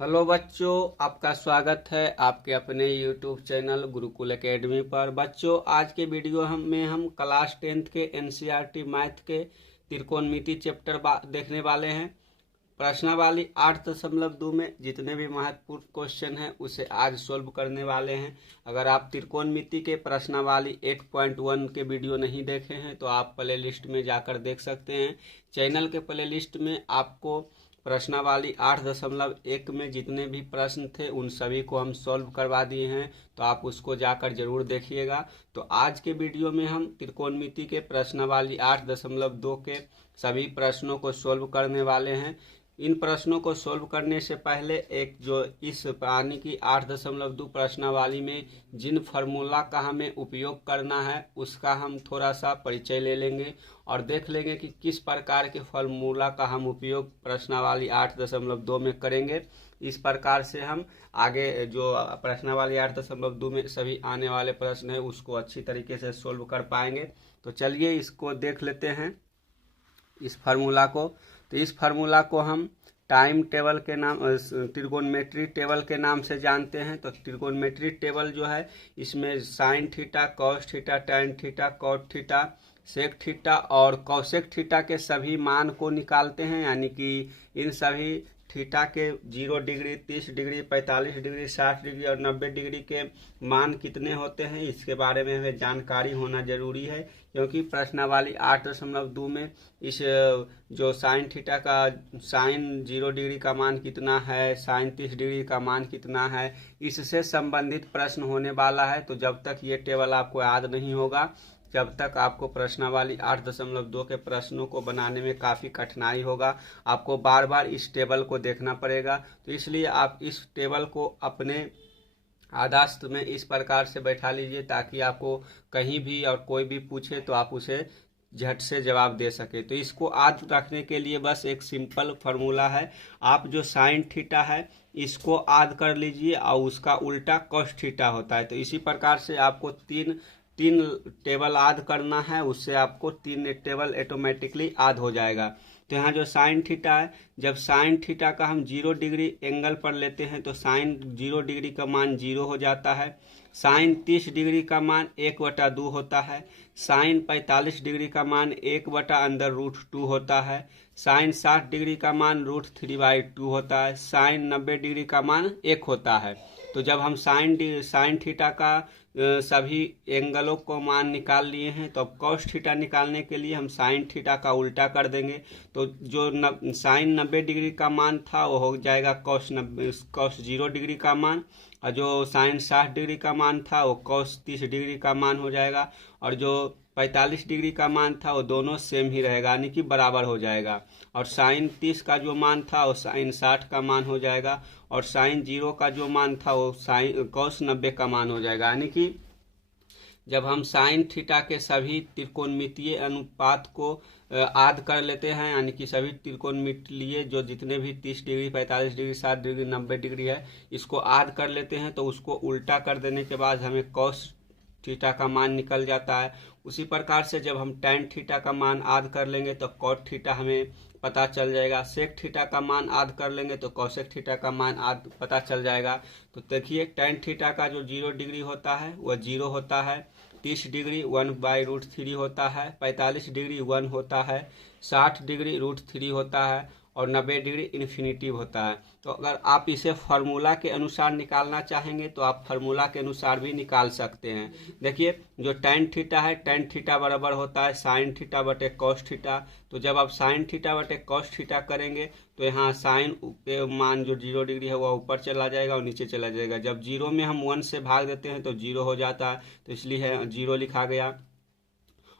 Hello बच्चों, आपका स्वागत है आपके अपने YouTube चैनल गुरुकुल एकेडमी पर। बच्चों, आज के वीडियो में हम क्लास 10th के NCERT मैथ के त्रिकोणमिति चैप्टर देखने वाले हैं। प्रश्नावली 8.2 में जितने भी महत्वपूर्ण क्वेश्चन हैं उसे आज सोल्व करने वाले हैं। अगर आप त्रिकोणमिति के प्रश्नावली 8.1 के वीडियो नहीं देखे हैं तो आप प्ले लिस्ट में जाकर देख सकते हैं। चैनल के प्ले लिस्ट में आपको प्रश्नावली 8.1 में जितने भी प्रश्न थे उन सभी को हम सॉल्व करवा दिए हैं, तो आप उसको जाकर जरूर देखिएगा। तो आज के वीडियो में हम त्रिकोणमिति के प्रश्नावली 8.2 के सभी प्रश्नों को सॉल्व करने वाले हैं। इन प्रश्नों को सॉल्व करने से पहले एक जो इस यानी कि 8.2 प्रश्नावली में जिन फार्मूला का हमें उपयोग करना है उसका हम थोड़ा सा परिचय ले लेंगे और देख लेंगे कि किस प्रकार के फार्मूला का हम उपयोग प्रश्नावली 8.2 में करेंगे। इस प्रकार से हम आगे जो प्रश्नावली 8.2 में सभी आने वाले प्रश्न है उसको अच्छी तरीके से सोल्व कर पाएंगे। तो चलिए इसको देख लेते हैं, इस फार्मूला को। तो इस फार्मूला को हम टाइम टेबल के नाम त्रिकोणमिति टेबल के नाम से जानते हैं। तो त्रिकोणमिति टेबल जो है इसमें sine theta, cos theta, tan theta, cot theta, sec theta और कौसेक थीटा के सभी मान को निकालते हैं, यानी कि इन सभी थीटा के 0 डिग्री, 30 डिग्री, 45 डिग्री, 60 डिग्री और 90 डिग्री के मान कितने होते हैं इसके बारे में हमें जानकारी होना जरूरी है, क्योंकि प्रश्नावली 8.2 में इस जो साइन थीटा का साइन 0 डिग्री का मान कितना है, साइन 30 डिग्री का मान कितना है, इससे संबंधित प्रश्न होने वाला है। तो जब तक ये टेबल आपको याद नहीं होगा जब तक आपको प्रश्नावली 8.2 के प्रश्नों को बनाने में काफ़ी कठिनाई होगा। आपको बार बार इस टेबल को देखना पड़ेगा। तो इसलिए आप इस टेबल को अपने याददाश्त में इस प्रकार से बैठा लीजिए ताकि आपको कहीं भी और कोई भी पूछे तो आप उसे झट से जवाब दे सके। तो इसको याद रखने के लिए बस एक सिंपल फार्मूला है। आप जो साइन थीटा है इसको याद कर लीजिए और उसका उल्टा कॉस थीटा होता है। तो इसी प्रकार से आपको तीन टेबल याद करना है, उससे आपको 3 टेबल ऑटोमेटिकली याद हो जाएगा। तो यहाँ जो साइन थीटा है, जब साइन थीटा का हम 0 डिग्री एंगल पर लेते हैं तो साइन 0 डिग्री का मान 0 हो जाता है। साइन 30 डिग्री का मान 1/2 होता है। साइन 45 डिग्री का मान 1/√2 होता है। साइन 60 डिग्री का मान √3/2 होता है। साइन 90 डिग्री का मान 1 होता है। तो जब हम साइन थीटा का सभी एंगलों को मान निकाल लिए हैं तो अब कॉस थीटा निकालने के लिए हम साइन थीटा का उल्टा कर देंगे। तो जो साइन 90 डिग्री का मान था वो हो जाएगा कॉस 0 डिग्री का मान, और जो साइन 60 डिग्री का मान था वो कॉस 30 डिग्री का मान हो जाएगा, और जो 45 डिग्री का मान था वो दोनों सेम ही रहेगा, यानी कि बराबर हो जाएगा। और साइन 30 का जो मान था वो साइन 60 का मान हो जाएगा, और साइन 0 का जो मान था वो साइन कॉस 90 का मान हो जाएगा। यानी कि जब हम साइन थीटा के सभी त्रिकोणमितीय अनुपात को याद कर लेते हैं, यानी कि सभी त्रिकोणमितीय जो जितने भी 30 डिग्री, 45 डिग्री, 60 डिग्री, 90 डिग्री है इसको याद कर लेते हैं, तो उसको उल्टा कर देने के बाद हमें कॉस थीटा का मान निकल जाता है। उसी प्रकार से जब हम टैन थीटा का मान याद कर लेंगे तो कॉट थीटा हमें पता चल जाएगा। सेक थीटा का मान याद कर लेंगे तो कॉसेक थीटा का मान याद पता चल जाएगा। तो देखिए टैन थीटा का जो 0 डिग्री होता है वह 0 होता है, 30 डिग्री 1/√3 होता है, 45 डिग्री 1 होता है, 60 डिग्री √3 होता है और 90 डिग्री इन्फिनिटिव होता है। तो अगर आप इसे फार्मूला के अनुसार निकालना चाहेंगे तो आप फार्मूला के अनुसार भी निकाल सकते हैं। देखिए जो टैन थीटा है, टैन थीटा बराबर होता है साइन थीटा बटे कॉस थीटा। तो जब आप साइन थीटा बटे कॉस थीटा करेंगे तो यहाँ साइन के मान जो 0 डिग्री है वह ऊपर चला जाएगा और नीचे चला जाएगा। जब 0 में हम 1 से भाग देते हैं तो 0 हो जाता है, तो इसलिए 0 लिखा गया।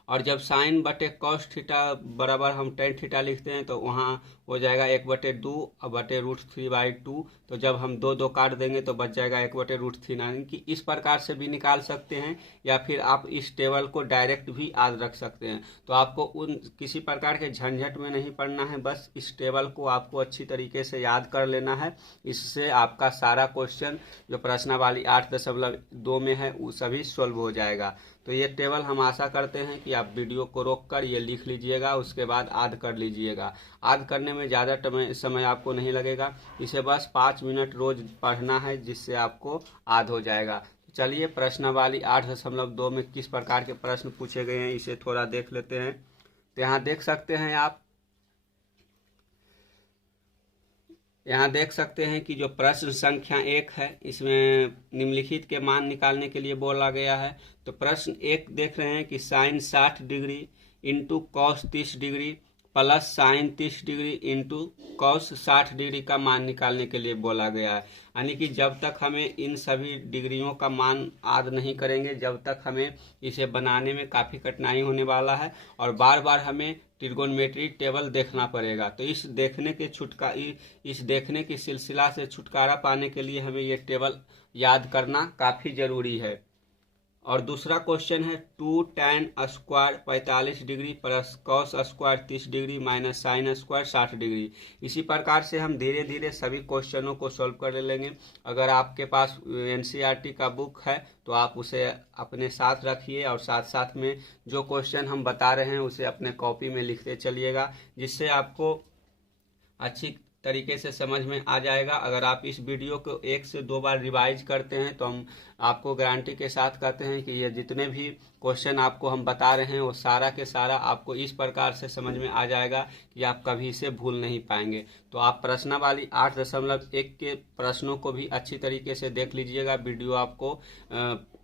और जब साइन बटे कॉस थीटा बराबर हम टैन थीटा लिखते हैं तो वहाँ हो जाएगा 1/2 बटे √3/2। तो जब हम 2 काट देंगे तो बच जाएगा 1/√3। यानी कि इस प्रकार से भी निकाल सकते हैं, या फिर आप इस टेबल को डायरेक्ट भी याद रख सकते हैं। तो आपको उन किसी प्रकार के झंझट में नहीं पड़ना है, बस इस टेबल को आपको अच्छी तरीके से याद कर लेना है। इससे आपका सारा क्वेश्चन जो प्रश्नावली 8.2 में है वो सभी सोल्व हो जाएगा। तो ये टेबल हम आशा करते हैं कि आप वीडियो को रोककर ये लिख लीजिएगा, उसके बाद याद कर लीजिएगा। याद करने में ज़्यादा समय आपको नहीं लगेगा। इसे बस 5 मिनट रोज पढ़ना है, जिससे आपको याद हो जाएगा। चलिए प्रश्नावली 8.2 में किस प्रकार के प्रश्न पूछे गए हैं इसे थोड़ा देख लेते हैं। तो यहाँ देख सकते हैं आप, यहाँ देख सकते हैं कि जो प्रश्न संख्या 1 है इसमें निम्नलिखित के मान निकालने के लिए बोला गया है। तो प्रश्न 1 देख रहे हैं कि sine 60 degree into cos 30 degree plus sine 30 degree into cos 60 degree का मान निकालने के लिए बोला गया है। यानी कि जब तक हमें इन सभी डिग्रियों का मान याद नहीं करेंगे, जब तक हमें इसे बनाने में काफ़ी कठिनाई होने वाला है और बार बार हमें ट्रिगोनोमेट्री टेबल देखना पड़ेगा। तो इस देखने की सिलसिला से छुटकारा पाने के लिए हमें ये टेबल याद करना काफ़ी ज़रूरी है। और दूसरा क्वेश्चन है 2 tan square 45 degree plus cos square 30 degree minus sine square 60 degree. इसी प्रकार से हम धीरे धीरे सभी क्वेश्चनों को सॉल्व कर लेंगे। अगर आपके पास एनसीईआरटी का बुक है तो आप उसे अपने साथ रखिए और साथ साथ में जो क्वेश्चन हम बता रहे हैं उसे अपने कॉपी में लिखते चलिएगा, जिससे आपको अच्छी तरीके से समझ में आ जाएगा। अगर आप इस वीडियो को 1 से 2 बार रिवाइज करते हैं तो हम आपको गारंटी के साथ कहते हैं कि ये जितने भी क्वेश्चन आपको हम बता रहे हैं वो सारा के सारा आपको इस प्रकार से समझ में आ जाएगा कि आप कभी इसे भूल नहीं पाएंगे। तो आप प्रश्नावली 8.1 के प्रश्नों को भी अच्छी तरीके से देख लीजिएगा। वीडियो आपको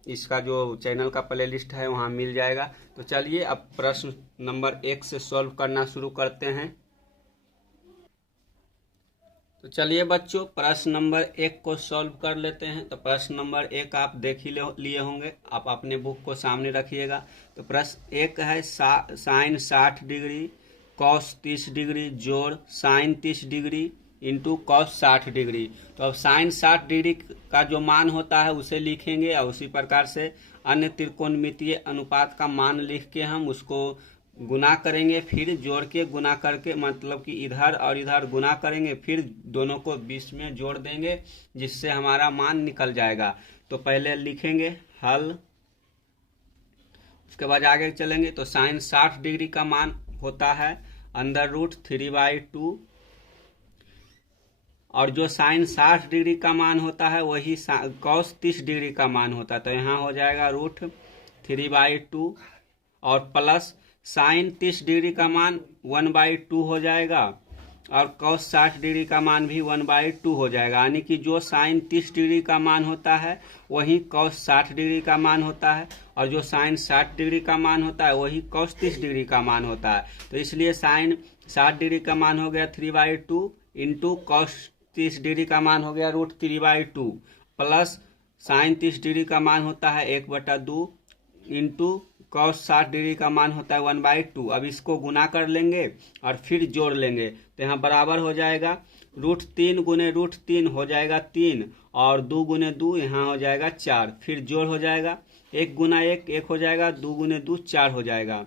इसका जो चैनल का प्लेलिस्ट है वहाँ मिल जाएगा। तो चलिए अब प्रश्न नंबर 1 से सॉल्व करना शुरू करते हैं। तो चलिए बच्चों प्रश्न नंबर 1 को सॉल्व कर लेते हैं। तो प्रश्न नंबर 1 आप देख ही लिए होंगे, आप अपने बुक को सामने रखिएगा। तो प्रश्न 1 है साइन 60 डिग्री कॉस 30 डिग्री जोड़ sine 30 degree into cos 60 degree. तो अब साइन 60 डिग्री का जो मान होता है उसे लिखेंगे और उसी प्रकार से अन्य त्रिकोणमितीय अनुपात का मान लिख के हम उसको गुना करेंगे, फिर जोड़ के गुना करके, मतलब कि इधर और इधर गुना करेंगे, फिर दोनों को बीच में जोड़ देंगे, जिससे हमारा मान निकल जाएगा। तो पहले लिखेंगे हल, उसके बाद आगे चलेंगे। तो साइन 60 डिग्री का मान होता है √3/2 और जो साइन 60 डिग्री का मान होता है वही कॉस 30 डिग्री का मान होता है। तो यहाँ हो जाएगा √3/2 और प्लस साइन 30 डिग्री का मान 1/2 हो जाएगा और कॉस 60 डिग्री का मान भी 1/2 हो जाएगा। यानी कि जो साइन 30 डिग्री का मान होता है वही कॉस 60 डिग्री का मान होता है और जो साइन 60 डिग्री का मान होता है वही कॉस 30 डिग्री का मान होता है। तो इसलिए साइन 60 डिग्री का मान हो गया 3/2 इंटू कॉस 30 डिग्री का मान हो गया √3/2 प्लस साइन 30 डिग्री का मान होता है 1/2 इंटू कॉस 60 डिग्री का मान होता है 1/2। अब इसको गुना कर लेंगे और फिर जोड़ लेंगे। तो यहाँ बराबर हो जाएगा √3 गुने √3 हो जाएगा 3 और 2 गुने 2 यहाँ हो जाएगा 4। फिर जोड़ हो जाएगा 1 गुना 1 1 हो जाएगा, 2 गुने 2 4 हो जाएगा।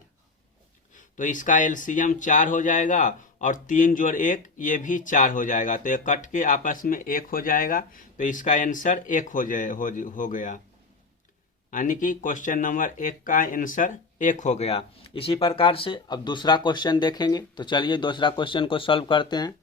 तो इसका एलसीएम 4 हो जाएगा और 3 जोड़ 1 ये भी 4 हो जाएगा। तो ये कट के आपस में 1 हो जाएगा। तो इसका आंसर 1 हो गया, यानी कि क्वेश्चन नंबर 1 का आंसर 1 हो गया। इसी प्रकार से अब दूसरा क्वेश्चन देखेंगे। तो चलिए दूसरा क्वेश्चन को सॉल्व करते हैं।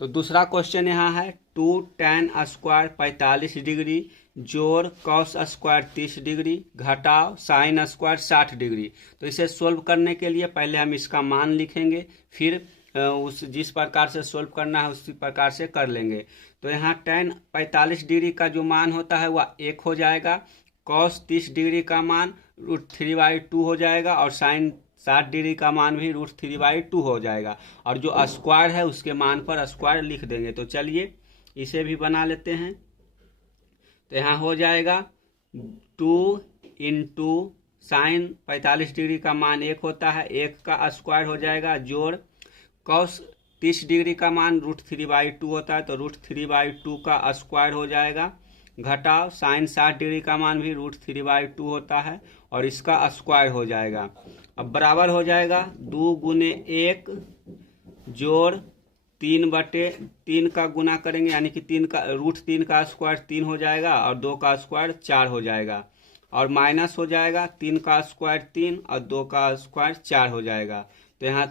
तो दूसरा क्वेश्चन यहाँ है 2 tan स्क्वायर 45 डिग्री जोड़ कॉस स्क्वायर 30 डिग्री घटाओ साइन स्क्वायर 60 डिग्री। तो इसे सॉल्व करने के लिए पहले हम इसका मान लिखेंगे, फिर जिस प्रकार से सॉल्व करना है उसी प्रकार से कर लेंगे। तो यहाँ tan 45 डिग्री का जो मान होता है वह 1 हो जाएगा, कॉस 30 डिग्री का मान √3/2 हो जाएगा और साइन 60 डिग्री का मान भी √3/2 हो जाएगा और जो स्क्वायर है उसके मान पर स्क्वायर लिख देंगे। तो चलिए इसे भी बना लेते हैं। तो यहाँ हो जाएगा 2 इंटू साइन 45 डिग्री का मान 1 होता है, 1 का स्क्वायर हो जाएगा जोड़ कॉस 30 डिग्री का मान √3/2 होता है, तो √3/2 का स्क्वायर हो जाएगा घटाओ साइन 60 डिग्री का मान भी √3/2 होता है और इसका स्क्वायर हो जाएगा। अब बराबर हो जाएगा 2 गुने 1 जोड़ 3/3 का गुना करेंगे, यानी कि 3 का √3 का स्क्वायर 3 हो जाएगा और 2 का स्क्वायर 4 हो जाएगा और माइनस हो जाएगा 3 का स्क्वायर 3 और 2 का स्क्वायर 4 हो जाएगा। तो यहाँ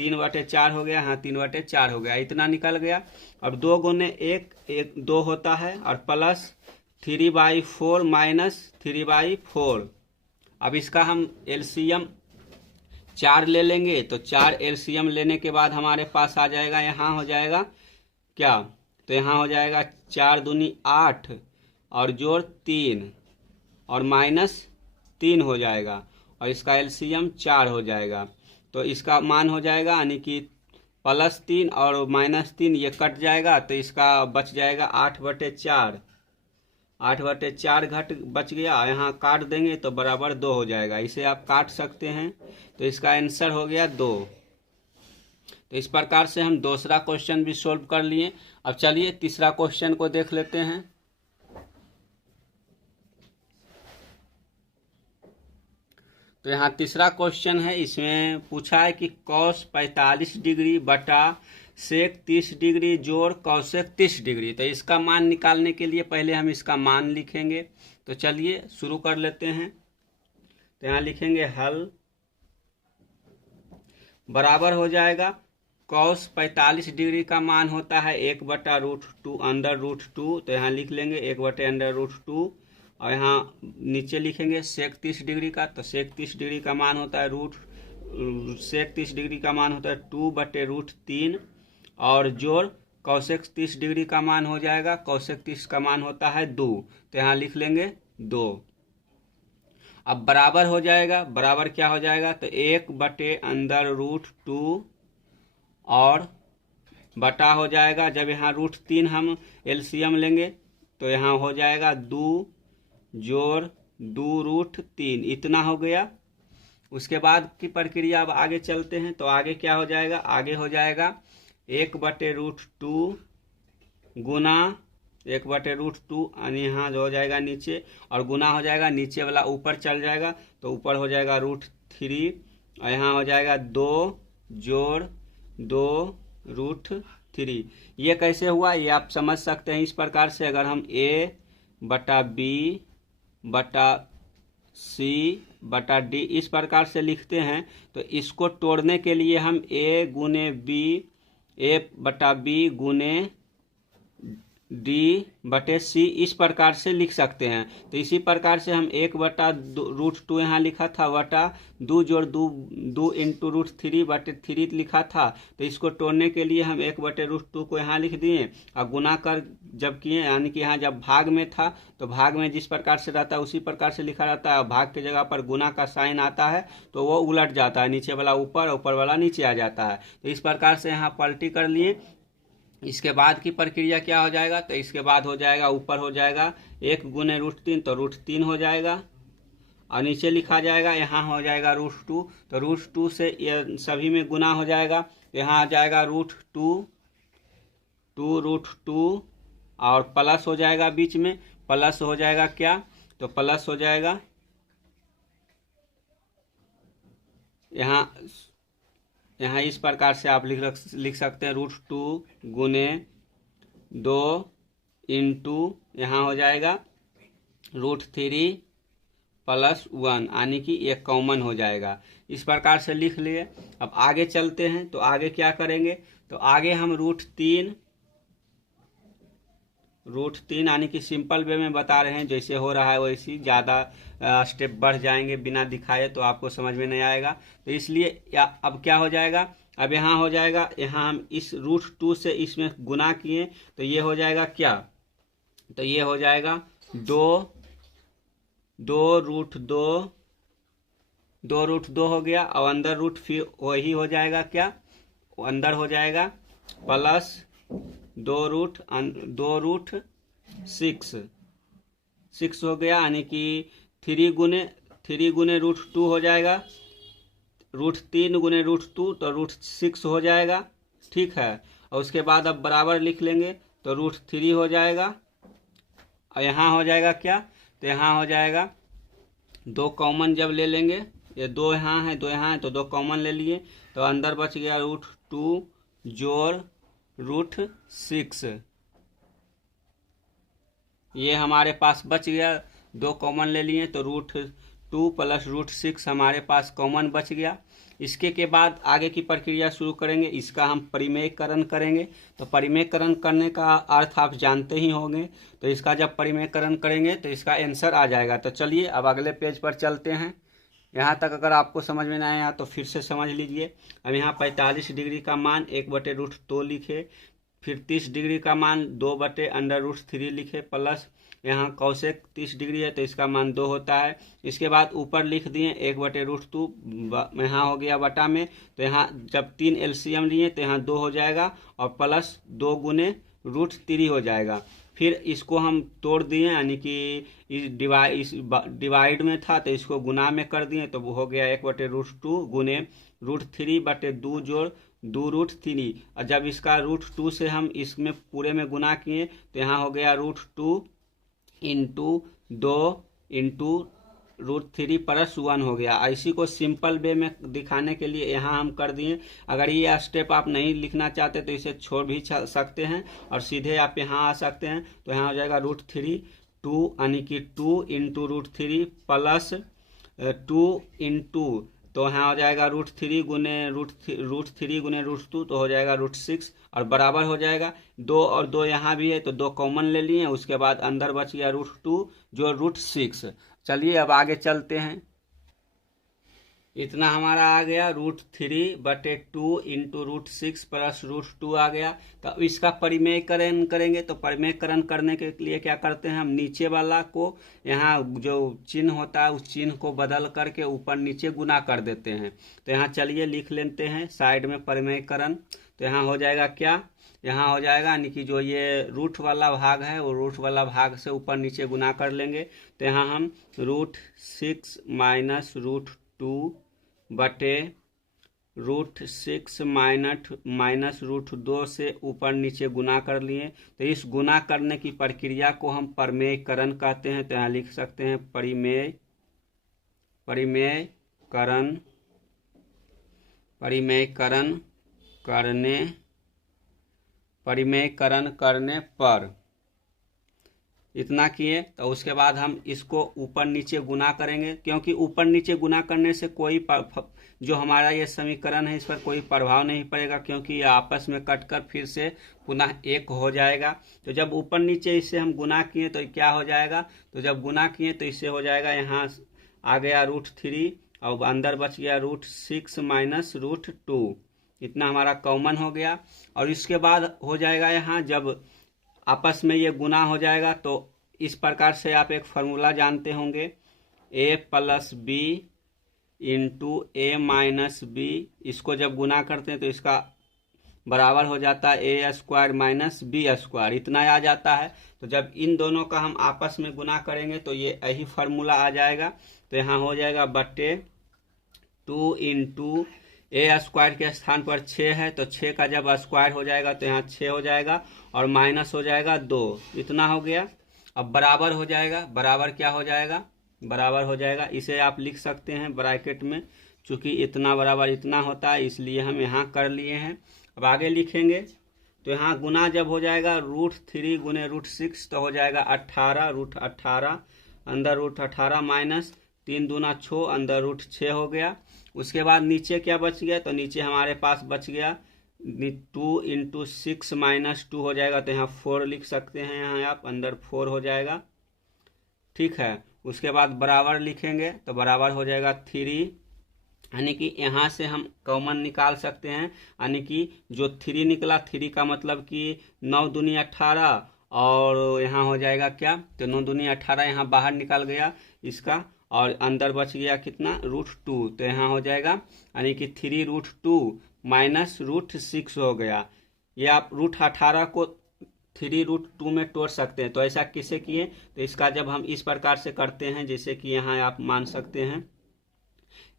3/4 हो गया, हाँ 3/4 हो गया, इतना निकल गया। अब 2 गुने 1 2 होता है और प्लस 3/4 माइनस 3/4। अब इसका हम एलसीएम 4 ले लेंगे, तो 4 एलसीएम लेने के बाद हमारे पास आ जाएगा, यहाँ हो जाएगा क्या, तो यहाँ हो जाएगा 4 दूनी 8 और जोड़ 3 और माइनस 3 हो जाएगा और इसका एलसीएम 4 हो जाएगा। तो इसका मान हो जाएगा यानी कि +3 और -3 ये कट जाएगा, तो इसका बच जाएगा 8/4। 8/4 घट बच गया, यहाँ काट देंगे तो बराबर 2 हो जाएगा। इसे आप काट सकते हैं, तो इसका आंसर हो गया 2। तो इस प्रकार से हम दूसरा क्वेश्चन भी सोल्व कर लिए। अब चलिए तीसरा क्वेश्चन को देख लेते हैं। तो यहाँ तीसरा क्वेश्चन है, इसमें पूछा है कि cos 45 डिग्री बटा sec 30 डिग्री जोड़ cosec 30 डिग्री। तो इसका मान निकालने के लिए पहले हम इसका मान लिखेंगे। तो चलिए शुरू कर लेते हैं। तो यहाँ लिखेंगे हल बराबर हो जाएगा, cos 45 डिग्री का मान होता है 1/√2 √2। तो यहाँ लिख लेंगे 1/√2 और यहाँ नीचे लिखेंगे sec 30 डिग्री का। तो sec 30 डिग्री का मान होता है sec 30 डिग्री का मान होता है 2/√3 और जोड़ cosec 30 डिग्री का मान हो जाएगा, cosec 30 का मान होता है 2। तो यहाँ लिख लेंगे 2। अब बराबर हो जाएगा, बराबर क्या हो जाएगा, तो 1/√2 और बटा हो जाएगा, जब यहाँ √3 हम एलसीएम लेंगे तो यहाँ हो जाएगा 2 जोड़ 2√3, इतना हो गया। उसके बाद की प्रक्रिया अब आगे चलते हैं। तो आगे क्या हो जाएगा, आगे हो जाएगा 1/√2 गुना 1/√2 यानी यहाँ जो हो जाएगा नीचे और गुना हो जाएगा, नीचे वाला ऊपर चल जाएगा, तो ऊपर हो जाएगा √3 और यहाँ हो जाएगा 2 जोड़ 2√3। ये कैसे हुआ ये आप समझ सकते हैं इस प्रकार से। अगर हम A/B/C/D इस प्रकार से लिखते हैं, तो इसको तोड़ने के लिए हम A/B गुने D/C इस प्रकार से लिख सकते हैं। तो इसी प्रकार से हम 1/√2 यहाँ लिखा था बटा 2 जोड़ 2 इंटू √3/3 लिखा था। तो इसको तोड़ने के लिए हम 1/√2 को यहाँ लिख दिए और गुना कर जब किए, यानी कि यहाँ जब भाग में था तो भाग में जिस प्रकार से रहता है उसी प्रकार से लिखा रहता है, और भाग की जगह पर गुना का साइन आता है तो वो उलट जाता है, नीचे वाला ऊपर ऊपर वाला नीचे आ जाता है। तो इस प्रकार से यहाँ पलटी कर लिए। इसके बाद की प्रक्रिया क्या हो जाएगा, तो इसके बाद हो जाएगा ऊपर हो जाएगा 1 गुने √3 तो √3 हो जाएगा और नीचे लिखा जाएगा, यहाँ हो जाएगा √2 तो √2 से ये सभी में गुना हो जाएगा, यहाँ आ जाएगा √2 √2 और प्लस हो जाएगा, बीच में प्लस हो जाएगा क्या, तो प्लस हो जाएगा यहाँ इस प्रकार से आप लिख सकते हैं √2 गुने 2 इंटू यहाँ हो जाएगा √3 + 1 यानी कि ये कॉमन हो जाएगा। इस प्रकार से लिख लिए। अब आगे चलते हैं, तो आगे क्या करेंगे, तो आगे हम √3 यानी कि सिंपल वे में बता रहे हैं, जैसे हो रहा है वैसी, ज़्यादा स्टेप बढ़ जाएंगे बिना दिखाए तो आपको समझ में नहीं आएगा। तो इसलिए अब क्या हो जाएगा, अब यहाँ हो जाएगा, यहाँ हम इस √2 से इसमें गुना किए तो ये हो जाएगा क्या, तो ये हो जाएगा 2√2 हो गया और अंदर रूट फिर वही हो जाएगा क्या, अंदर हो जाएगा प्लस 2√6 हो गया, यानी कि 3 गुने √2 हो जाएगा, √3 गुने √2 तो √6 हो जाएगा, ठीक है। और उसके बाद अब बराबर लिख लेंगे तो √3 हो जाएगा और यहाँ हो जाएगा क्या, तो यहाँ हो जाएगा 2 कॉमन जब ले लेंगे, ये 2 यहाँ है 2 यहाँ है तो 2 कॉमन ले लिए, तो अंदर बच गया √2 जोड़ √6, ये हमारे पास बच गया, 2 कॉमन ले लिए तो 2 प्लस √6 हमारे पास कॉमन बच गया। इसके के बाद आगे की प्रक्रिया शुरू करेंगे, इसका हम परिमेयकरण करेंगे। तो परिमेयकरण करने का अर्थ आप जानते ही होंगे। तो इसका जब परिमेयकरण करेंगे तो इसका आंसर आ जाएगा। तो चलिए अब अगले पेज पर चलते हैं। यहाँ तक अगर आपको समझ में ना आया तो फिर से समझ लीजिए। अब यहाँ 45 डिग्री का मान 1/√2 लिखे, फिर 30 डिग्री का मान 2/√3 लिखे, प्लस यहाँ कौशेक 30 डिग्री है तो इसका मान 2 होता है। इसके बाद ऊपर लिख दिए 1/√2, यहाँ हो गया बटा में। तो यहाँ जब 3 LCM लिए तो यहाँ 2 हो जाएगा और प्लस 2 गुने √3 हो जाएगा। फिर इसको हम तोड़ दिए, यानी कि इस डिवाइड में था तो इसको गुना में कर दिए, तो वो हो गया 1/√2 गुने √3/2 जोड़ 2√3। और जब इसका √2 से हम इसमें पूरे में गुना किए तो यहाँ हो गया √2 इंटू 2 इंटू √3 + 1 हो गया। इसी को सिंपल वे में दिखाने के लिए यहाँ हम कर दिए। अगर ये स्टेप आप नहीं लिखना चाहते तो इसे छोड़ भी सकते हैं और सीधे आप यहाँ आ सकते हैं। तो यहाँ हो जाएगा √3 2 यानी कि 2 इंटू √3 प्लस 2 इंटू, तो यहाँ हो जाएगा √3 गुने √2 तो हो जाएगा √6 और बराबर हो जाएगा 2 और 2 यहाँ भी है तो 2 कॉमन ले लिए। उसके बाद अंदर बच गया √2 जो √6। चलिए अब आगे चलते हैं। इतना हमारा आ गया √3/2 इंटू √6 प्लस √2 आ गया। तो इसका परिमेयकरण करेंगे। तो परिमेयकरण करने के लिए क्या करते हैं, हम नीचे वाला को यहाँ जो चिन्ह होता है उस चिन्ह को बदल करके ऊपर नीचे गुना कर देते हैं। तो यहाँ चलिए लिख लेते हैं साइड में परिमेयकरण। तो यहाँ हो जाएगा क्या, यहाँ हो जाएगा यानी कि जो ये रूट वाला भाग है वो रूट वाला भाग से ऊपर नीचे गुना कर लेंगे। तो यहाँ हम √6 माइनस √2 बटे √6 माइनस √2 से ऊपर नीचे गुना कर लिए। तो इस गुना करने की प्रक्रिया को हम परिमेयकरण कहते हैं। तो यहाँ लिख सकते हैं परिमेयकरण करने पर इतना किए। तो उसके बाद हम इसको ऊपर नीचे गुना करेंगे, क्योंकि ऊपर नीचे गुना करने से कोई जो हमारा ये समीकरण है इस पर कोई प्रभाव नहीं पड़ेगा, क्योंकि ये आपस में कटकर फिर से पुनः एक हो जाएगा। तो जब ऊपर नीचे इससे हम गुना किए तो क्या हो जाएगा, तो जब गुना किए तो इससे हो जाएगा, यहाँ आ गया √3 और अंदर बच गया √6 माइनस √2। इतना हमारा कॉमन हो गया। और इसके बाद हो जाएगा, यहाँ जब आपस में ये गुना हो जाएगा तो इस प्रकार से आप एक फार्मूला जानते होंगे, a + b into a - b। इसको जब गुना करते हैं तो इसका बराबर हो जाता है a² - b², इतना आ जाता है। तो जब इन दोनों का हम आपस में गुना करेंगे तो ये यही फार्मूला आ जाएगा। तो यहाँ हो जाएगा बटे 2 इंटू a² के स्थान पर 6 है तो 6 का जब स्क्वायर हो जाएगा तो यहाँ 6 हो जाएगा और माइनस हो जाएगा 2, इतना हो गया। अब बराबर हो जाएगा, बराबर क्या हो जाएगा, बराबर हो जाएगा, इसे आप लिख सकते हैं ब्रैकेट में, चूंकि इतना बराबर इतना होता है इसलिए हम यहाँ कर लिए हैं। अब आगे लिखेंगे तो यहाँ गुना जब हो जाएगा √3 गुने √6 तो हो जाएगा 18, √18 अंदर √18 माइनस 3 दूना 6 अंदर √6 हो गया। उसके बाद नीचे क्या बच गया, तो नीचे हमारे पास बच गया 2 इंटू 6 माइनस 2 हो जाएगा। तो यहाँ 4 लिख सकते हैं, यहाँ आप अंदर 4 हो जाएगा, ठीक है। उसके बाद बराबर लिखेंगे तो बराबर हो जाएगा 3, यानी कि यहाँ से हम कॉमन निकाल सकते हैं, यानी कि जो 3 निकला, 3 का मतलब कि 9 दूनी 18 और यहाँ हो जाएगा क्या, तो 9 दूनी 18 यहाँ बाहर निकल गया इसका और अंदर बच गया कितना √2। तो यहाँ हो जाएगा यानी कि 3√2 माइनस √6 हो गया। ये आप √18 को 3√2 में तोड़ सकते हैं। तो ऐसा किसे किए, तो इसका जब हम इस प्रकार से करते हैं, जैसे कि यहाँ आप मान सकते हैं,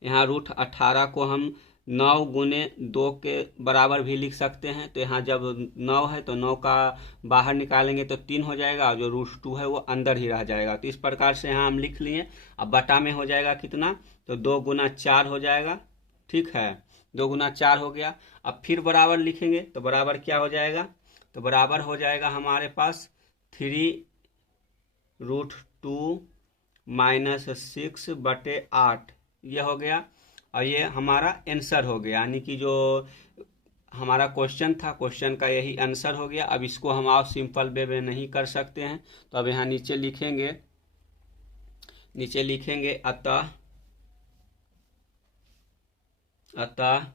यहाँ √18 को हम 9 गुने 2 के बराबर भी लिख सकते हैं। तो यहाँ जब 9 है तो 9 का बाहर निकालेंगे तो 3 हो जाएगा और जो √2 है वो अंदर ही रह जाएगा। तो इस प्रकार से यहाँ हम लिख लिए। अब बटा में हो जाएगा कितना, तो 2 गुना 4 हो जाएगा, ठीक है, 2 गुना 4 हो गया। अब फिर बराबर लिखेंगे तो बराबर क्या हो जाएगा, तो बराबर हो जाएगा हमारे पास 3√2 -6/8 ये हो गया। और ये हमारा आंसर हो गया, यानी कि जो हमारा क्वेश्चन था, क्वेश्चन का यही आंसर हो गया। अब इसको हम और सिंपल वे में नहीं कर सकते हैं, तो अब यहाँ नीचे लिखेंगे अतः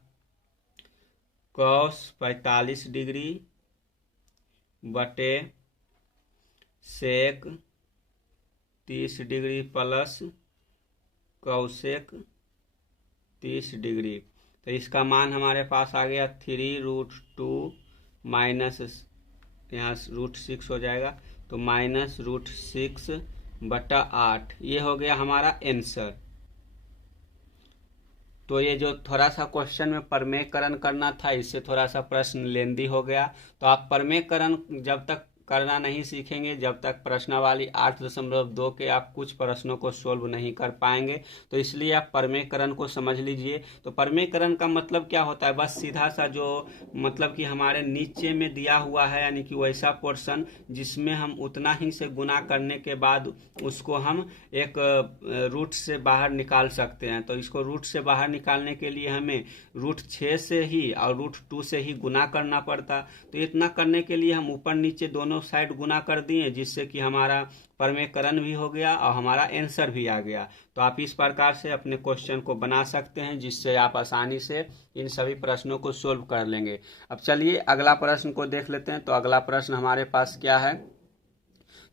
cos 45 डिग्री बटे sec 30 degree plus cosec 30 degree. तो इसका मान हमारे पास आ गया 3√2 माइनस, यहाँ √6 हो जाएगा, तो -√6/8 ये हो गया हमारा आंसर। तो ये जो थोड़ा सा क्वेश्चन में प्रमेयकरण करना था, इससे थोड़ा सा प्रश्न लेंदी हो गया। तो आप प्रमेयकरण जब तक करना नहीं सीखेंगे, जब तक प्रश्नावली 8.2 के आप कुछ प्रश्नों को सोल्व नहीं कर पाएंगे। तो इसलिए आप प्रमेयकरण को समझ लीजिए। तो प्रमेयकरण का मतलब क्या होता है, बस सीधा सा जो मतलब कि हमारे नीचे में दिया हुआ है, यानी कि वैसा पोर्शन जिसमें हम उतना ही से गुना करने के बाद उसको हम एक रूट से बाहर निकाल सकते हैं। तो इसको रूट से बाहर निकालने के लिए हमें √6 से ही और √2 से ही गुना करना पड़ता। तो इतना करने के लिए हम ऊपर नीचे दोनों साइड गुना कर दिए, जिससे कि हमारा प्रमेयकरण भी हो गया और हमारा आंसर भी आ गया। तो आप इस प्रकार से अपने क्वेश्चन को बना सकते हैं, जिससे आप आसानी से इन सभी प्रश्नों को सोल्व कर लेंगे। अब चलिए अगला प्रश्न को देख लेते हैं। तो अगला प्रश्न हमारे पास क्या है,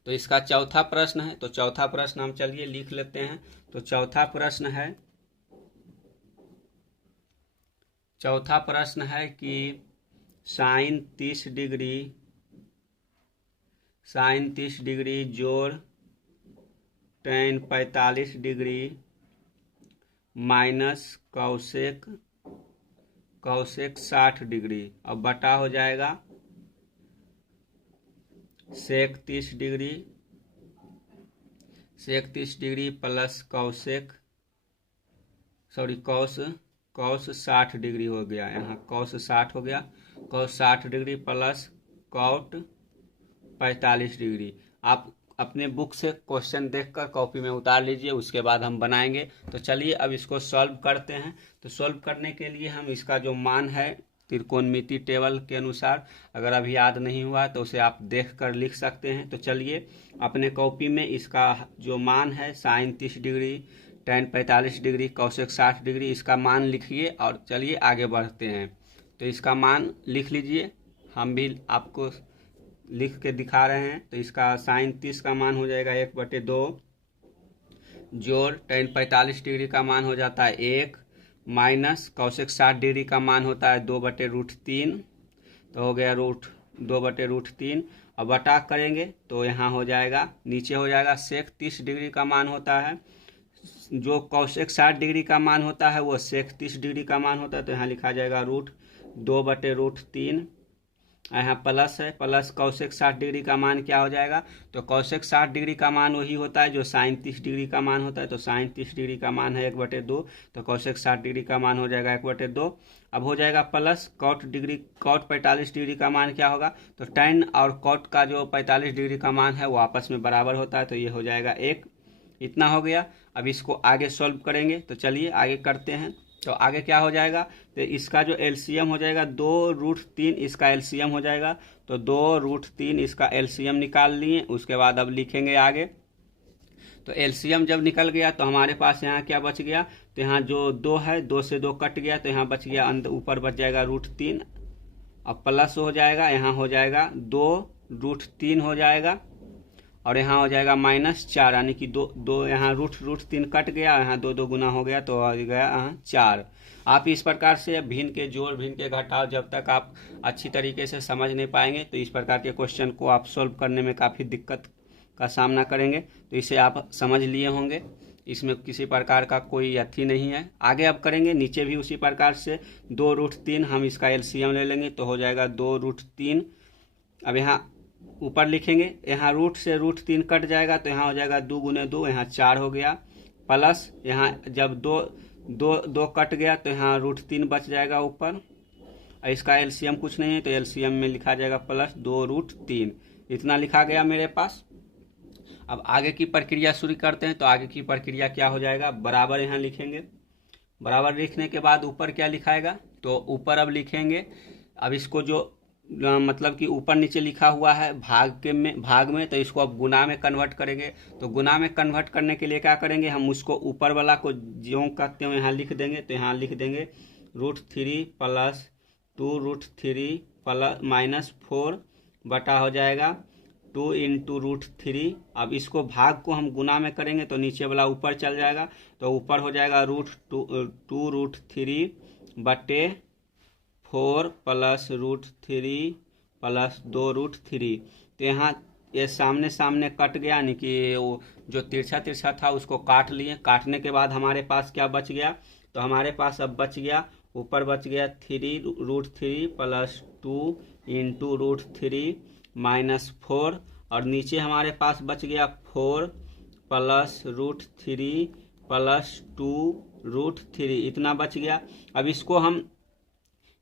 तो इसका चौथा प्रश्न है। तो चौथा प्रश्न हम चलिए लिख लेते हैं। तो चौथा प्रश्न है कि साइन 30 डिग्री जोड़ tan 45 डिग्री माइनस कौसेक 60 डिग्री, अब बटा हो जाएगा सेक 30 डिग्री प्लस कौस 60 डिग्री हो गया। यहाँ कौस 60 हो गया, कौस 60 डिग्री प्लस कॉट 45 डिग्री। आप अपने बुक से क्वेश्चन देखकर कॉपी में उतार लीजिए, उसके बाद हम बनाएंगे। तो चलिए अब इसको सॉल्व करते हैं। तो सॉल्व करने के लिए हम इसका जो मान है त्रिकोणमिति टेबल के अनुसार, अगर अभी याद नहीं हुआ तो उसे आप देखकर लिख सकते हैं। तो चलिए अपने कॉपी में इसका जो मान है sine 30 degree tan 45 degree cosec 60 degree, इसका मान लिखिए और चलिए आगे बढ़ते हैं। तो इसका मान लिख लीजिए, हम भी आपको लिख के दिखा रहे हैं। तो इसका साइन 30 का मान हो जाएगा 1/2 जोड़ tan 45 डिग्री का मान हो जाता है 1 माइनस कौसेक 60 डिग्री का मान होता है 2/√3, तो हो गया 2/√3। अब बटा करेंगे तो यहाँ हो जाएगा, नीचे हो जाएगा सेक 30 डिग्री का मान होता है, जो कौसेक 60 डिग्री का मान होता है वो सेक 30 डिग्री का मान होता है। तो यहाँ लिखा जाएगा √2/√3, यहाँ प्लस है, प्लस कौसेक 60 डिग्री का मान क्या हो जाएगा, तो कौसेक 60 डिग्री का मान वही होता है जो साइन 30 डिग्री का मान होता है। तो साइन 30 डिग्री का मान है 1/2, तो कौसेक 60 डिग्री का मान हो जाएगा 1/2। अब हो जाएगा प्लस कॉट 45 डिग्री का मान क्या होगा, तो tan और कॉट का जो 45 डिग्री का मान है वो आपस में बराबर होता है, तो ये हो जाएगा 1। इतना हो गया। अब इसको आगे सॉल्व करेंगे। तो चलिए आगे करते हैं। तो आगे क्या हो जाएगा, तो इसका जो एलसीएम हो जाएगा 2√3 इसका एलसीएम हो जाएगा। तो 2√3 इसका एलसीएम निकाल लिए, उसके बाद अब लिखेंगे आगे। तो एलसीएम जब निकल गया तो हमारे पास यहाँ क्या बच गया, तो यहाँ जो 2 है 2 से 2 कट गया, तो यहाँ बच गया ऊपर बच जाएगा √3, अब प्लस हो जाएगा, यहाँ हो जाएगा 2√3 हो जाएगा, और यहाँ हो जाएगा -4, यानी कि 2 यहाँ √3 कट गया, यहाँ 2 गुना हो गया तो आ गया यहाँ 4। आप इस प्रकार से भिन्न के जोड़ भिन्न के घटाव जब तक आप अच्छी तरीके से समझ नहीं पाएंगे तो इस प्रकार के क्वेश्चन को आप सोल्व करने में काफ़ी दिक्कत का सामना करेंगे। तो इसे आप समझ लिए होंगे, इसमें किसी प्रकार का कोई अथी नहीं है। आगे अब करेंगे, नीचे भी उसी प्रकार से 2√3 हम इसका एलसीएम ले लेंगे, तो हो जाएगा 2√3। अब यहाँ ऊपर लिखेंगे, यहाँ रूट से √3 कट जाएगा, तो यहाँ हो जाएगा 2 × 2, यहाँ 4 हो गया, प्लस यहाँ जब 2 कट गया तो यहाँ √3 बच जाएगा ऊपर, इसका एलसीएम कुछ नहीं है तो एलसीएम में लिखा जाएगा प्लस 2√3। इतना लिखा गया मेरे पास। अब आगे की प्रक्रिया शुरू करते हैं। तो आगे की प्रक्रिया क्या हो जाएगा, बराबर यहाँ लिखेंगे। बराबर लिखने के बाद ऊपर क्या लिखाएगा, तो ऊपर अब लिखेंगे, अब इसको जो मतलब कि ऊपर नीचे लिखा हुआ है भाग में, तो इसको अब गुना में कन्वर्ट करेंगे। तो गुना में कन्वर्ट करने के लिए क्या करेंगे, हम उसको ऊपर वाला को ज्यों करते हुए यहाँ लिख देंगे। तो यहाँ लिख देंगे √3 प्लस 2√3 प्लस -4 बटा हो जाएगा 2 इंटू √3। अब इसको भाग को हम गुना में करेंगे तो नीचे वाला ऊपर चल जाएगा, तो ऊपर हो जाएगा √2√3 बटे 4 प्लस √3 प्लस 2√3। तो यहाँ ये सामने सामने कट गया, यानी कि वो जो तिरछा तिरछा था उसको काट लिए। काटने के बाद हमारे पास क्या बच गया, तो हमारे पास अब बच गया, ऊपर बच गया 3√3 प्लस 2 इंटू √3 -4, और नीचे हमारे पास बच गया 4 प्लस √3 प्लस 2√3, इतना बच गया। अब इसको हम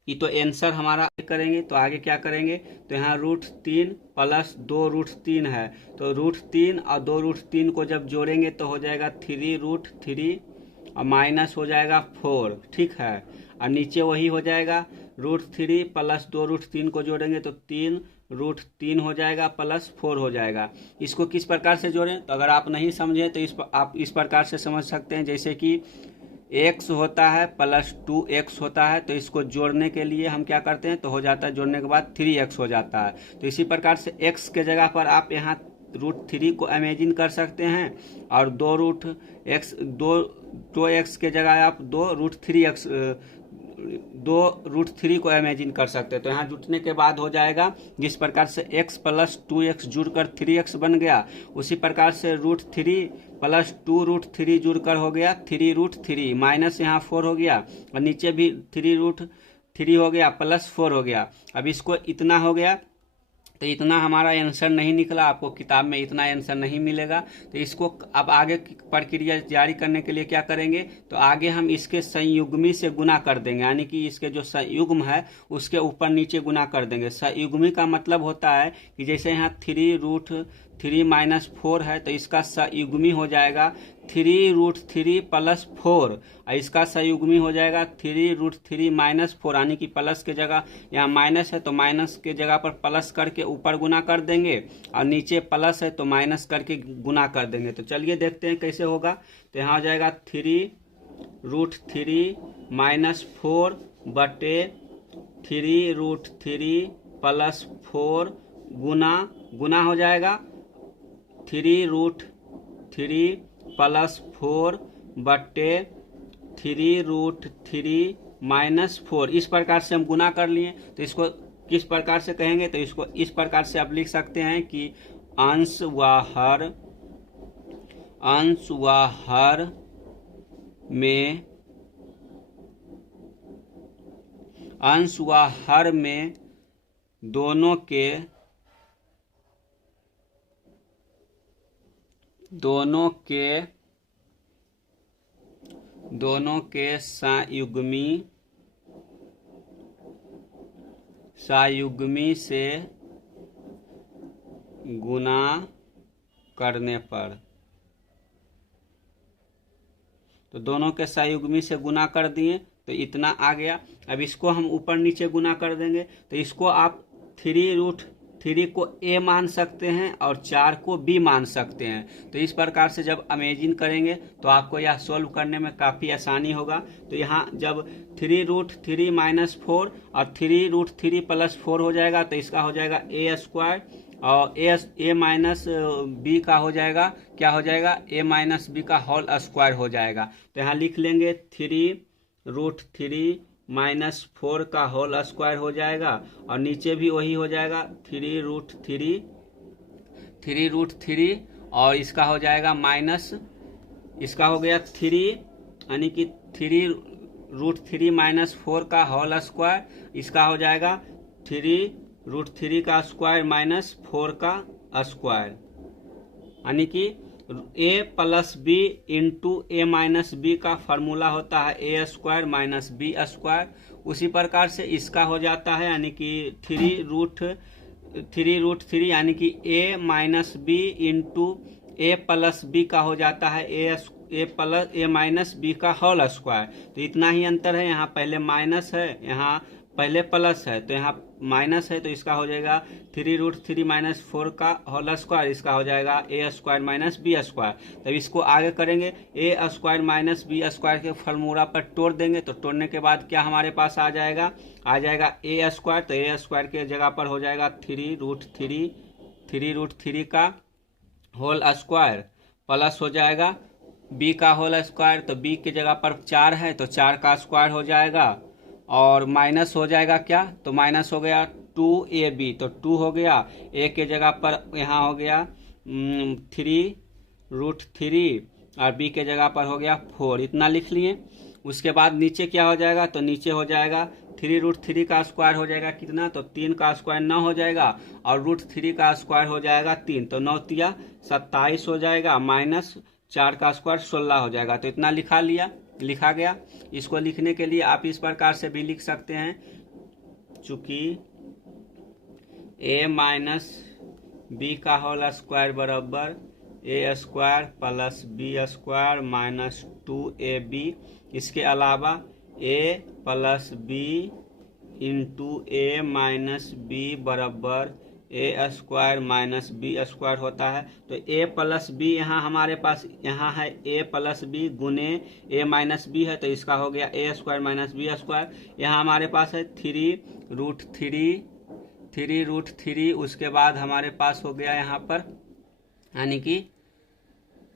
ये तो आंसर हमारा करेंगे, तो आगे क्या करेंगे, तो यहाँ √3 प्लस 2√3 है, तो √3 और 2√3 को जब जोड़ेंगे तो हो जाएगा 3√3 और माइनस हो जाएगा 4, ठीक है। और नीचे वही हो जाएगा √3 प्लस 2√3 को जोड़ेंगे तो 3√3 हो जाएगा प्लस 4 हो जाएगा। इसको किस प्रकार से जोड़ें, तो अगर आप नहीं समझे तो आप इस प्रकार से समझ सकते हैं, जैसे कि x होता है प्लस 2x होता है, तो इसको जोड़ने के लिए हम क्या करते हैं, तो हो जाता है जोड़ने के बाद 3x हो जाता है। तो इसी प्रकार से x के जगह पर आप यहाँ √3 को इमेजिन कर सकते हैं, और 2x के जगह आप 2√3 को इमेजिन कर सकते हैं। तो यहाँ जुटने के बाद हो जाएगा, जिस प्रकार से x प्लस 2x जुड़कर 3x बन गया, उसी प्रकार से √3 प्लस 2√3 जुड़कर हो गया 3√3, माइनस यहाँ 4 हो गया, और नीचे भी 3√3 हो गया प्लस 4 हो गया। अब इसको इतना हो गया, तो इतना हमारा आंसर नहीं निकला, आपको किताब में इतना आंसर नहीं मिलेगा। तो इसको अब आगे की प्रक्रिया जारी करने के लिए क्या करेंगे, तो आगे हम इसके संयुग्मी से गुना कर देंगे, यानी कि इसके जो संयुग्म है उसके ऊपर नीचे गुना कर देंगे। संयुग्मी का मतलब होता है कि जैसे यहाँ 3√3 -4 है, तो इसका संयुग्मी हो जाएगा 3√3 प्लस 4, और इसका संयुग्मी हो जाएगा 3√3 -4, यानी कि प्लस के जगह यहाँ माइनस है तो माइनस के जगह पर प्लस करके ऊपर गुना कर देंगे, और नीचे प्लस है तो माइनस करके गुना कर देंगे। तो चलिए देखते हैं कैसे होगा। तो यहाँ हो जाएगा 3√3 -4 बटे 3√3 प्लस 4 गुना हो जाएगा 3√3 प्लस 4 बटे 3√3 -4। इस प्रकार से हम गुना कर लिए। तो इसको किस प्रकार से कहेंगे, तो इसको इस प्रकार से आप लिख सकते हैं कि अंश व हर में दोनों के संयुग्मी से गुना करने पर, तो दोनों के संयुग्मी से गुना कर दिए तो इतना आ गया। अब इसको हम ऊपर नीचे गुना कर देंगे, तो इसको आप 3√3 को a मान सकते हैं और 4 को b मान सकते हैं। तो इस प्रकार से जब इमेजिन करेंगे तो आपको यह सॉल्व करने में काफ़ी आसानी होगा। तो यहाँ जब 3√3 -4 और 3√3 प्लस 4 हो जाएगा, तो इसका हो जाएगा a², और a माइनस बी का हो जाएगा, क्या हो जाएगा, a माइनस बी का होल स्क्वायर हो जाएगा। तो यहाँ लिख लेंगे 3√3 -4 का होल स्क्वायर हो जाएगा, और नीचे भी वही हो जाएगा 3√3 और इसका हो जाएगा माइनस, इसका हो गया 3, यानी कि 3√3 -4 का होल स्क्वायर, इसका हो जाएगा 3√3 का स्क्वायर माइनस 4 का स्क्वायर, यानी कि a plus b into a minus b का फार्मूला होता है a² माइनस b²। उसी प्रकार से इसका हो जाता है, यानी कि 3√3 यानी कि a minus b into a plus b का हो जाता है ए माइनस बी का होल स्क्वायर। तो इतना ही अंतर है, यहाँ पहले माइनस है, यहाँ पहले प्लस है, तो यहाँ माइनस है, तो इसका हो जाएगा 3√3 माइनस 4 का होल स्क्वायर, इसका हो जाएगा a square minus b square. तब इसको आगे करेंगे, ए स्क्वायर माइनस बी स्क्वायर के फॉर्मूला पर तोड़ देंगे। तो तोड़ने के बाद क्या हमारे पास आ जाएगा ए स्क्वायर। तो ए स्क्वायर के जगह पर हो जाएगा 3√3 का होल स्क्वायर प्लस हो जाएगा बी का होल स्क्वायर। तो बी की जगह पर 4 है, तो 4 का स्क्वायर हो जाएगा, और माइनस हो जाएगा क्या, तो माइनस हो गया 2ab, तो 2 हो गया। ए के जगह पर यहाँ हो गया 3√3 और बी के जगह पर हो गया 4, इतना लिख लिए। उसके बाद नीचे क्या हो जाएगा, तो नीचे हो जाएगा 3√3 का स्क्वायर हो जाएगा कितना, तो 3 का स्क्वायर 9 हो जाएगा, और √3 का स्क्वायर हो जाएगा 3, तो 9 तिया 27 हो जाएगा, माइनस 4 का स्क्वायर 16 हो जाएगा। तो इतना लिखा गया। इसको लिखने के लिए आप इस प्रकार से भी लिख सकते हैं, चूंकि ए माइनस बी का होल स्क्वायर बराबर a square plus b square minus 2ab। इसके अलावा a plus b into a minus b बराबर a square minus b square होता है। तो ए प्लस बी यहाँ हमारे पास यहाँ है ए प्लस बी गुने ए माइनस बी है, तो इसका हो गया ए स्क्वायर माइनस बी स्क्वायर। यहाँ हमारे पास है 3√3। उसके बाद हमारे पास हो गया यहाँ पर, यानी कि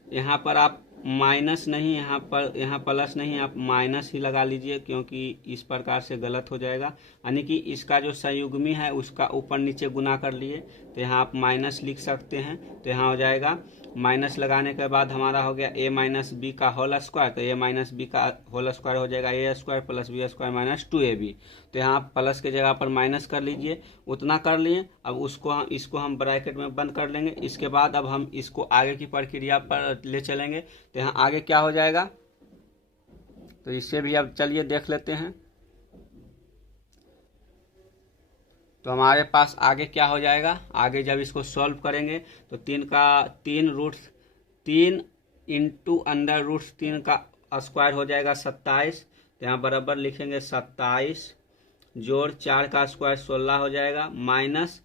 यहाँ पर आप माइनस नहीं, यहाँ प्लस नहीं, आप माइनस ही लगा लीजिए, क्योंकि इस प्रकार से गलत हो जाएगा। यानी कि इसका जो संयुग्मी है उसका ऊपर नीचे गुना कर लिए, तो यहाँ आप माइनस लिख सकते हैं। तो यहाँ हो जाएगा माइनस लगाने के बाद हमारा हो गया ए माइनस बी का होल स्क्वायर। तो ए माइनस बी का होल स्क्वायर हो जाएगा a square plus b square minus 2ab। तो यहाँ प्लस के जगह पर माइनस कर लीजिए, उतना कर लिए। अब इसको हम ब्रैकेट में बंद कर लेंगे। इसके बाद अब हम इसको आगे की प्रक्रिया पर ले चलेंगे। तो यहाँ आगे क्या हो जाएगा, तो इससे भी अब चलिए देख लेते हैं। तो हमारे पास आगे क्या हो जाएगा, आगे जब इसको सॉल्व करेंगे तो 3 इंटू अंडर रूट 3 का स्क्वायर हो जाएगा 27। तो यहाँ बराबर लिखेंगे 27 जोड़ 4 का स्क्वायर 16 हो जाएगा, माइनस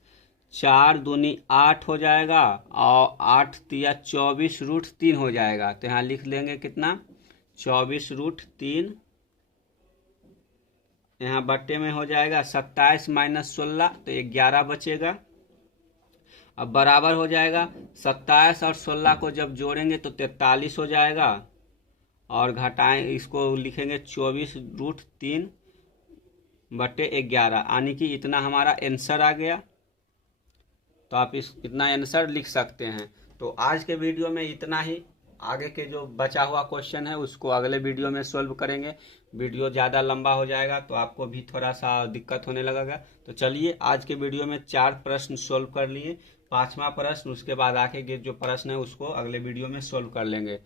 4 दूनी 8 हो जाएगा, और 8 तिया 24√3 हो जाएगा। तो यहाँ लिख लेंगे कितना 24√3, यहाँ बट्टे में हो जाएगा 27 माइनस 16, तो 11 बचेगा। अब बराबर हो जाएगा 27 और 16 को जब जोड़ेंगे तो 43 हो जाएगा, और घटाएं इसको लिखेंगे 24√3 बट्टे 11, यानी कि इतना हमारा आंसर आ गया। तो आप इतना आंसर लिख सकते हैं। तो आज के वीडियो में इतना ही। आगे के जो बचा हुआ क्वेश्चन है उसको अगले वीडियो में सॉल्व करेंगे। वीडियो ज़्यादा लंबा हो जाएगा तो आपको भी थोड़ा सा दिक्कत होने लगेगा। तो चलिए आज के वीडियो में 4 प्रश्न सॉल्व कर लिए, 5वां प्रश्न उसके बाद आगे के जो प्रश्न है उसको अगले वीडियो में सॉल्व कर लेंगे।